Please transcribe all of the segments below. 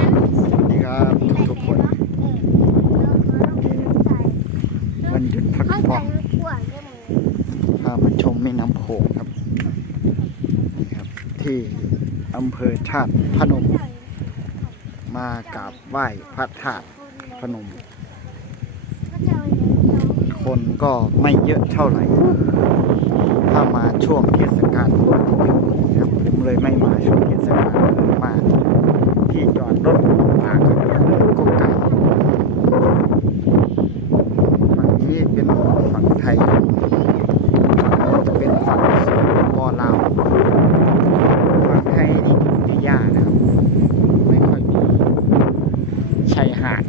สวัสดีครับทุกคนวันหยุดพักผ่อนพามาชมแม่น้ำโขงครับนี่ครับ ที่อำเภอชาติพนม มากราบไหว้พระธาตุพนม คนก็ไม่เยอะเท่าไหร่ ถ้ามาช่วงเทศกาลรถเยอะนะครับผมเลยไม่มาช่วงเทศกาลคือมาที่จอดรถลำบากครับเลยก็ไกลฝั่งนี้เป็นฝั่งไท ยฝั่งโน้นจะเป็นฝั่งสปปลาวฝั่งไทยนี่จะยากนะครับไม่ค่อยมีชายหาด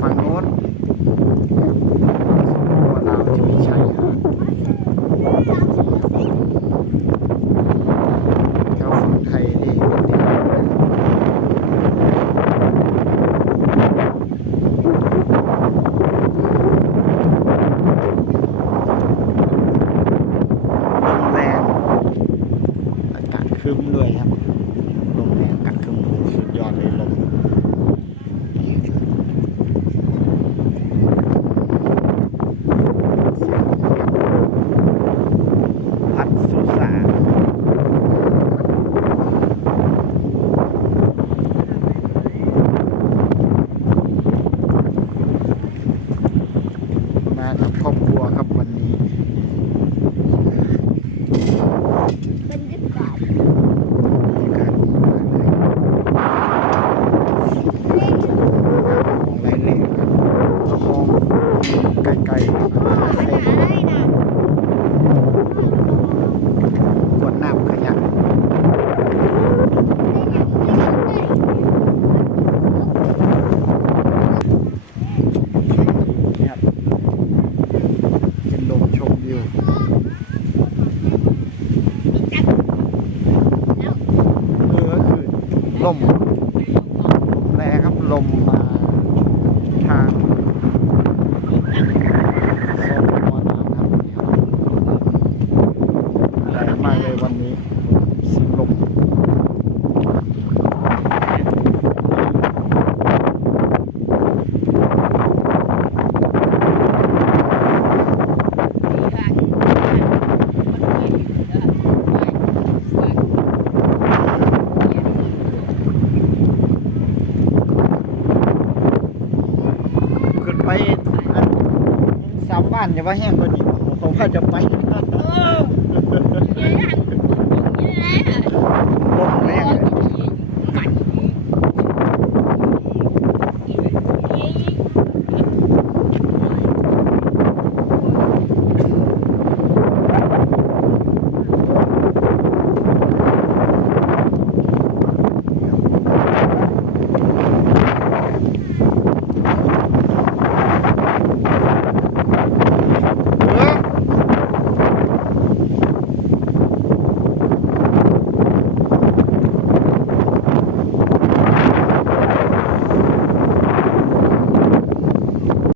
ฝั่งโน้นสปปลาวจะมีชายหาดแถวฝั่งไทยนี่ติดลมแรงอากาศครึ้มด้วยครับลมแรงอากาศครึ้มสุดยอดเลยลมนี่ครับ พัดสุสานมากับครอบครัวครับวันนี้ บรรยากาศ บรรยากาศดีมากเลยมองไรเล่ครับมองไกลๆครับ ปัญหาอะไรนะ กวนน้ำขยะนี่ครับเป็น ลมชมวิวเออคือลมลมแรงครับลมมาทางโซนบอน้ำครับแรงมากเลยวันนี้สีลม ขึ้น ไปอันสามบ้านอย่าว่าแห้งกว่านี้ผมว่าจะไป